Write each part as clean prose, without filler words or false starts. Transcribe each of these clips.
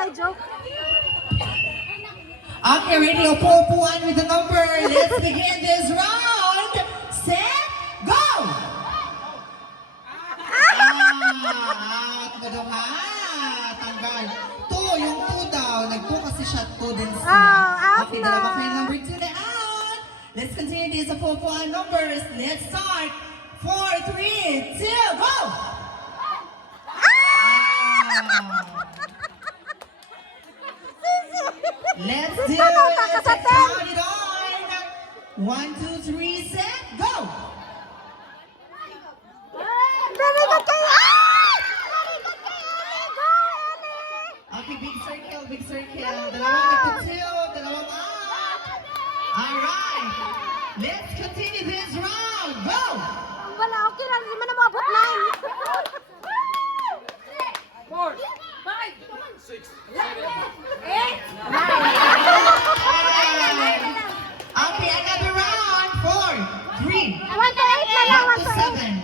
walay joke. Okay, ready? Upo-upuan with the number. Let's begin this round. Set, go! Kabaduha. Tanggal. Yung 2 daw. Nag-2 kasi siya. 2 din siya. Out Okay, na. dalawa kayo number 2 na out. Let's continue these upo-upuan numbers. Let's start. 4, 3, 2, go! Let's do it. Let's count it on. 1, 2, 3, set, go. Very good kayo. Go, Ellie. Okay, big circle, big circle. Dalawang nagtutsil, dalawang out. Alright. Let's continue this round. Go. Wala, okay lang. Hindi mo na maabot 9. 4, 5, 6, 7, 8. Okay, another round. 4, 3, 1 to 8 na lang. 1 to 7.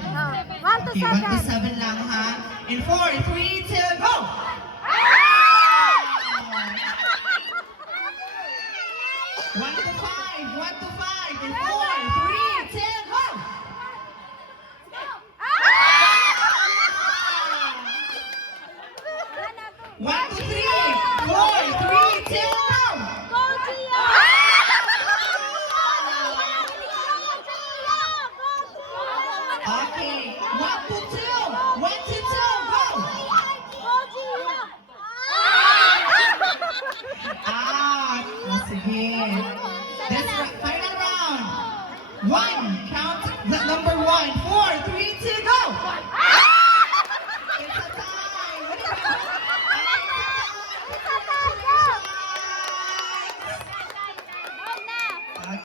1 to Okay, 1 to 7. 7 lang ha. In 4, 3, 2, go. 1 to 5, 1 to 5. In 4, 3, 2,